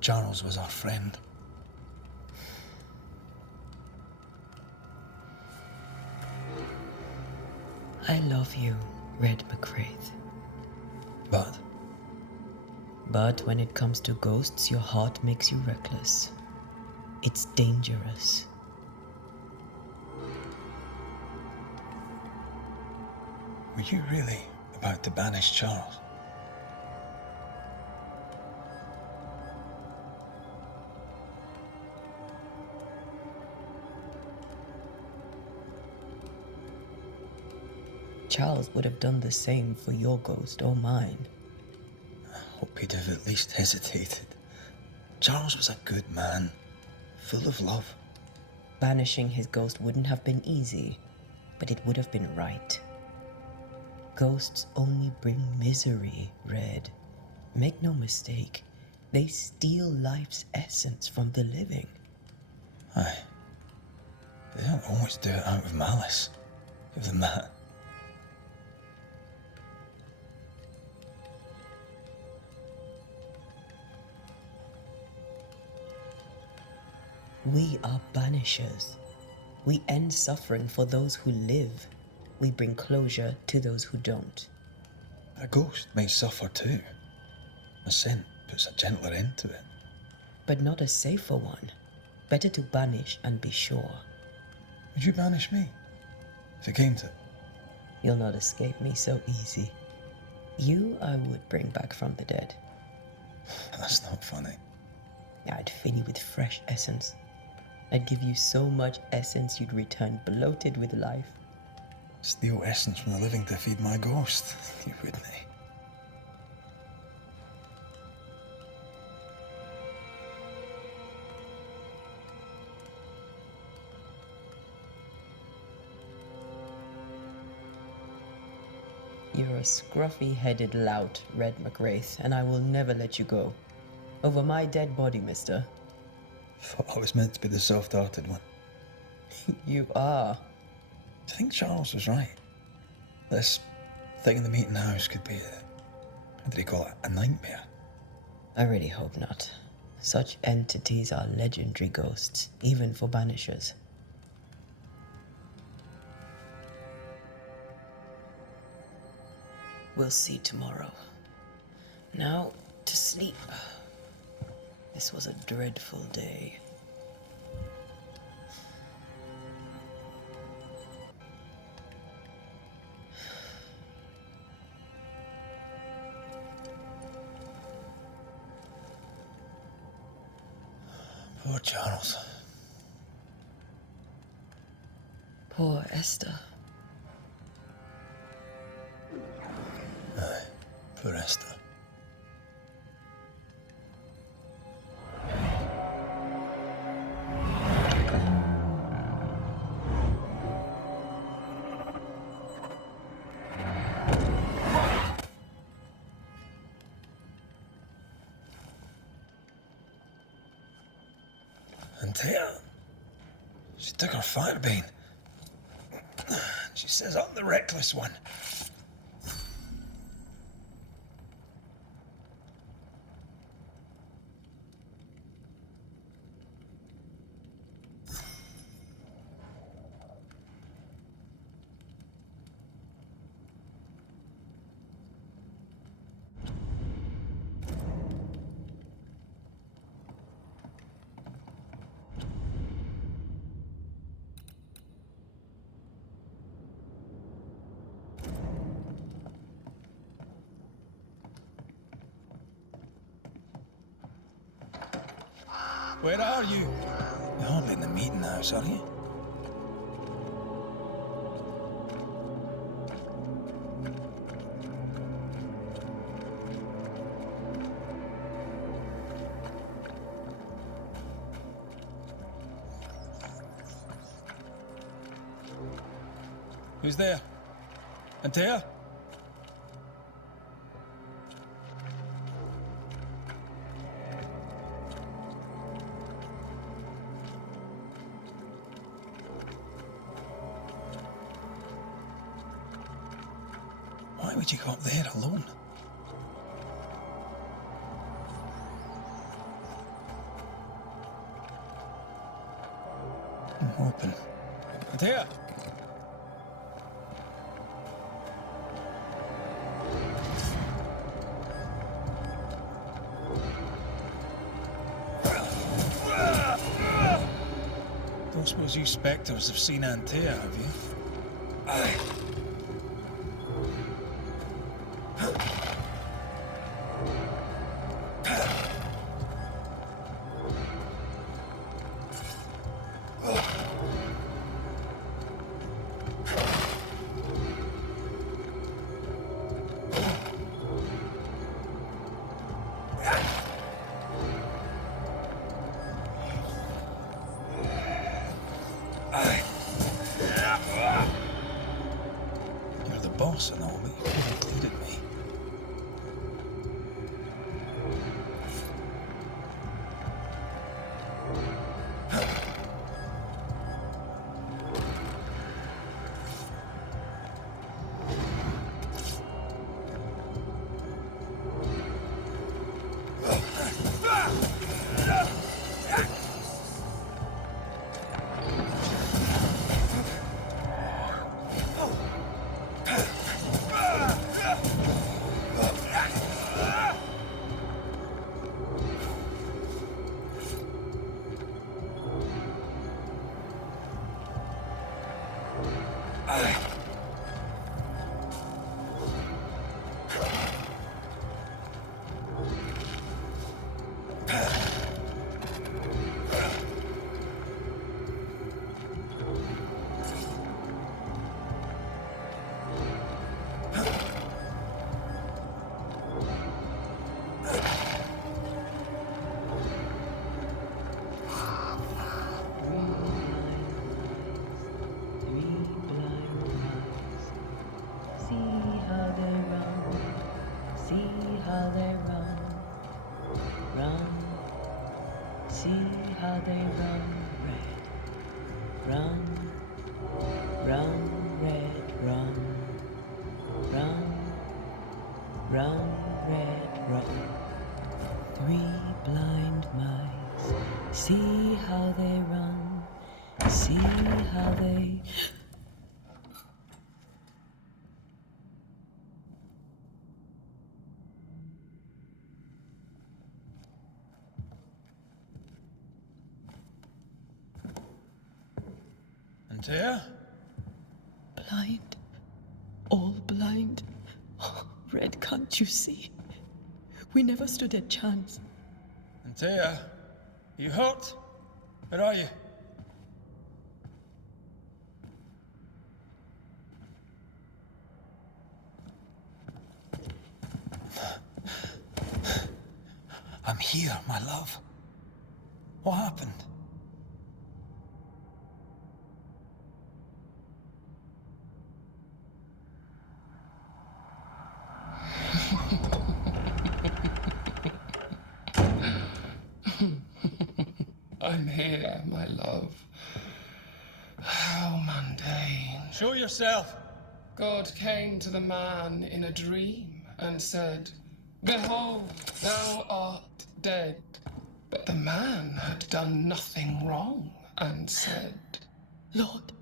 Charles was our friend. I love you, Red McWraith. But But when it comes to ghosts, your heart makes you reckless. It's dangerous. were you really about to banish Charles? Charles would have done the same for your ghost or mine. I hope he'd have at least hesitated. Charles was a good man, full of love. Banishing his ghost wouldn't have been easy, but it would have been right. Ghosts only bring misery, Red. Make no mistake, they steal life's essence from the living. Aye. They don't always do it out of malice. Give them that. We are banishers. We end suffering for those who live. We bring closure to those who don't. A ghost may suffer too. A sin puts a gentler end to it. But not a safer one. Better to banish and be sure. Would you banish me? If it came to it? You'll not escape me so easy. You I would bring back from the dead. That's not funny. I'd fill you with fresh essence. I'd give you so much essence you'd return bloated with life. Steal essence from the living to feed my ghost. You wouldn't, eh? You're a scruffy-headed lout, Red McWraith, and I will never let you go. Over my dead body, mister. Thought I was meant to be the soft-hearted one. You are. Do you think Charles was right? This thing in the meeting house could be how did he call it? A nightmare? I really hope not. Such entities are legendary ghosts, even for banishers. We'll see tomorrow. Now, to sleep. This was a dreadful day. Poor Charles. Poor Esther. Aye, poor Esther. Antea, she took her firebane. She says I'm the reckless one. Where are you? You're hardly in the meeting house, are you? Who's there? Antea? Why would you go up there alone? I'm hoping. Antea! Don't suppose you spectres have seen Antea, have you? You're the boss and all, but you could have included me. Antea? Blind. All blind. Red, can't you see? We never stood a chance. Antea, you hurt? Where are you? I'm here, my love. What happened? I'm here, my love. How mundane. Show yourself. God came to the man in a dream and said, "Behold, thou art dead." But the man had done nothing wrong and said, Lord,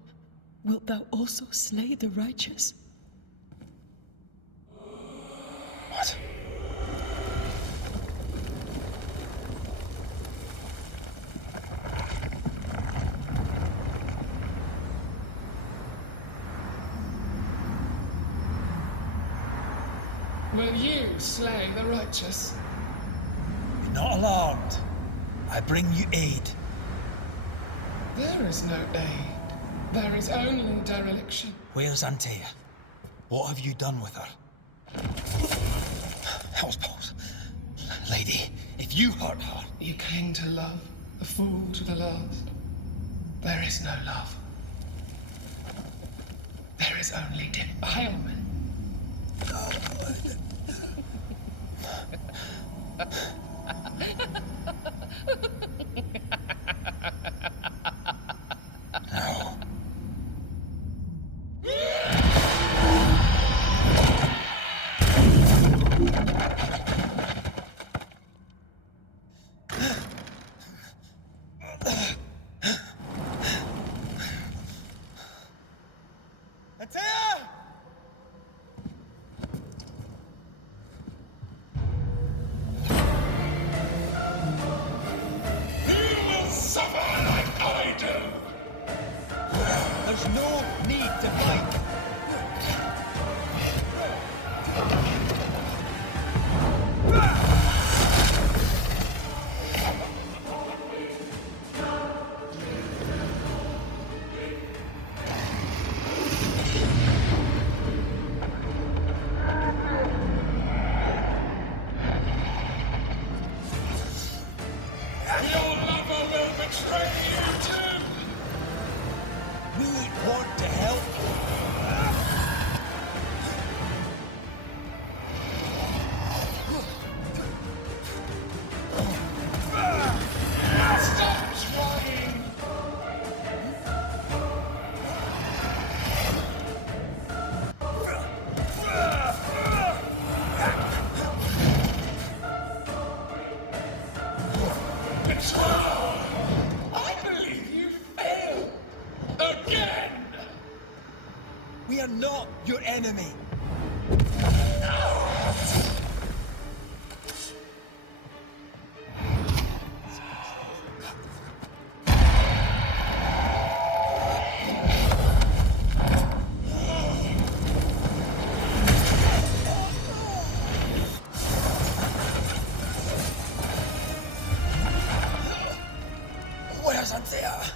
wilt thou also slay the righteous? What? "Will you slay the righteous?" Be not alarmed. I bring you aid. There is no aid. There is only dereliction. Where's Antea? What have you done with her? Hellsballs. Lady, if you hurt her... You came to love, a fool to the last. There is no love. There is only defilement. No. There's no need to fight. Your lover will betray you too! We want to help. Stop trying! I believe you failed! Again! We are not your enemy. Where's Antea?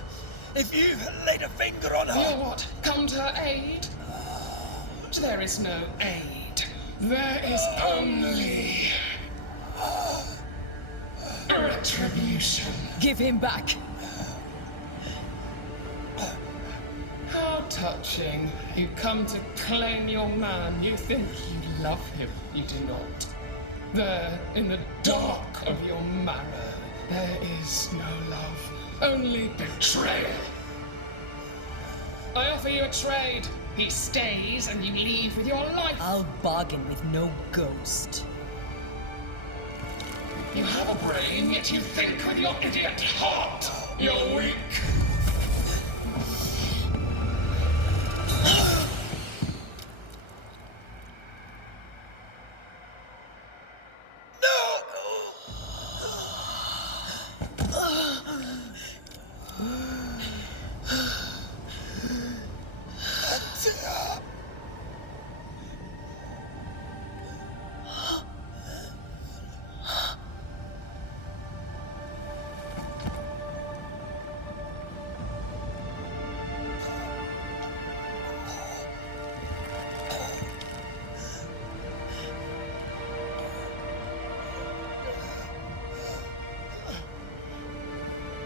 If you laid a finger on her... You what? Come to her aid? There is no aid. There is only retribution. Give him back. How touching. You come to claim your man. You think you love him. You do not. There, in the dark of your marrow, there is no love. Only betrayal. I offer you a trade. He stays and you leave with your life. I'll bargain with no ghost. You have a brain, yet you think with your idiot heart. You're weak.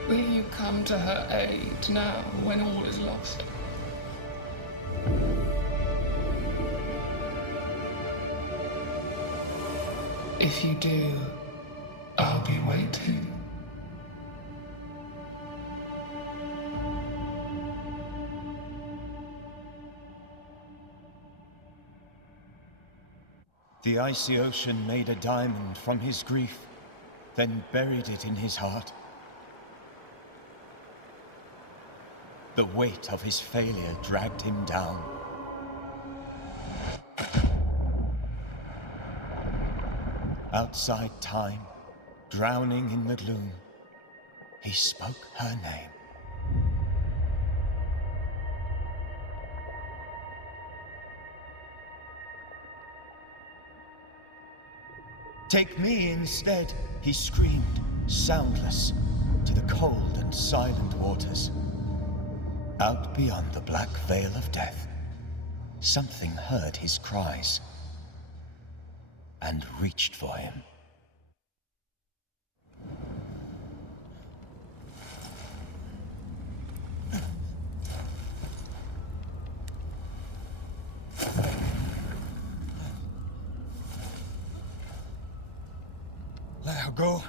Will you come to her aid now, when all is lost? If you do, I'll be waiting. The icy ocean made a diamond from his grief, then buried it in his heart. The weight of his failure dragged him down. Outside time, drowning in the gloom, he spoke her name. Take me instead, he screamed, soundless, to the cold and silent waters. Out beyond the black veil of death, something heard his cries and reached for him. Let her go.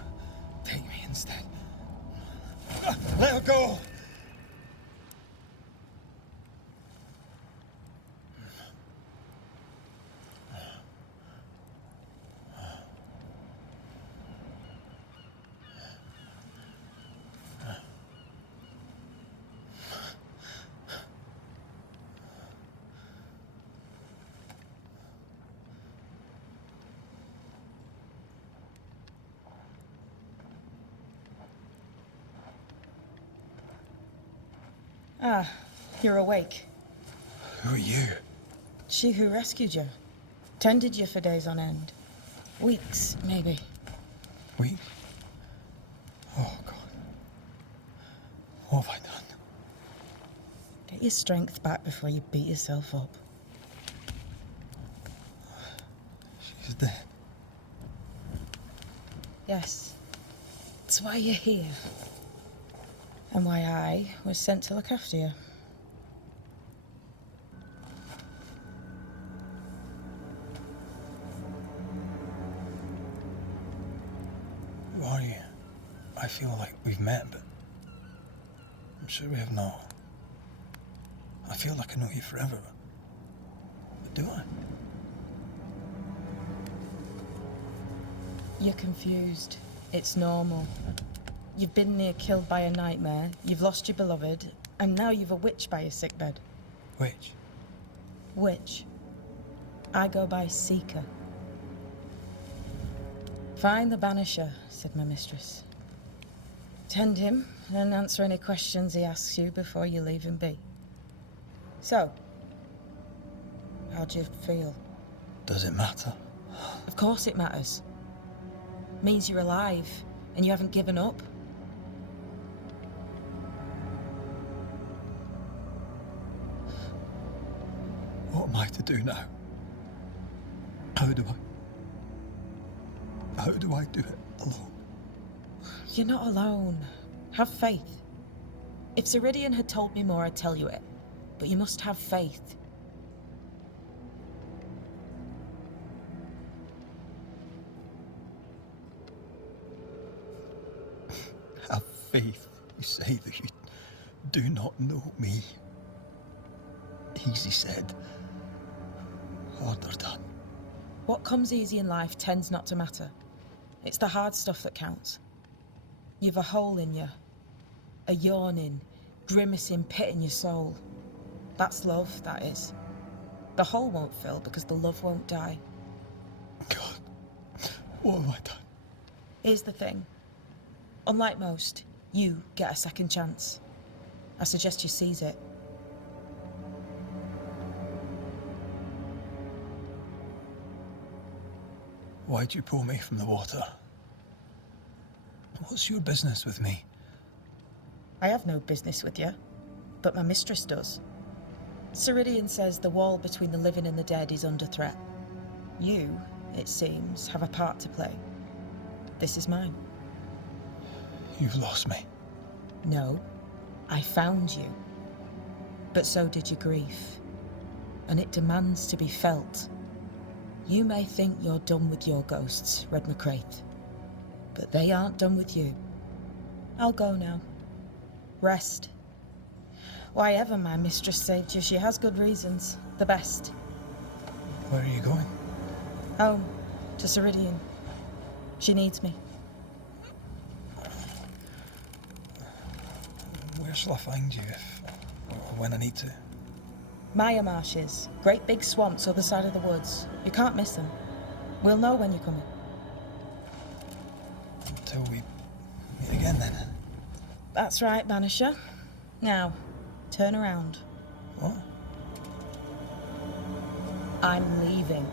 Take me instead. Let her go! Ah, You're awake. Who are you? She who rescued you. Tended you for days on end. Weeks, maybe. Weeks? Oh, God. What have I done? Get your strength back before you beat yourself up. She's dead. Yes. That's why you're here. And why I was sent to look after you. Who are you? I feel like we've met, but I'm sure we have not. I feel like I know you forever, but do I? You're confused. It's normal. You've been near killed by a nightmare, you've lost your beloved, and now you've a witch by your sickbed. Which? Witch. I go by Seeker. Find the Banisher, said my mistress. Tend him, and answer any questions he asks you before you leave him be. So, how do you feel? Does it matter? Of course it matters. Means you're alive, and you haven't given up. What am I to do now? How do I do it alone? You're not alone. Have faith. If Ceridian had told me more, I'd tell you it. But you must have faith. Have faith. You say that you do not know me. Easy said. Harder done. What comes easy in life tends not to matter. It's the hard stuff that counts. You've a hole in you. A yawning, grimacing pit in your soul. That's love, that is. The hole won't fill because the love won't die. God, what have I done? Here's the thing. Unlike most, you get a second chance. I suggest you seize it. Why'd you pull me from the water? What's your business with me? I have no business with you, but my mistress does. Ceridian says the wall between the living and the dead is under threat. You, it seems, have a part to play. This is mine. You've lost me. No, I found you. But so did your grief. And it demands to be felt. You may think you're done with your ghosts, Red McCraith. But they aren't done with you. I'll go now. Rest. Why ever my mistress saved you, she has good reasons. The best. Where are you going? Home. To Ceridian. She needs me. Where shall I find you when I need to? Maya Marshes. Great big swamps other side of the woods. You can't miss them. We'll know when you're coming. Until we meet again, then. That's right, Banisher. Now, turn around. What? I'm leaving.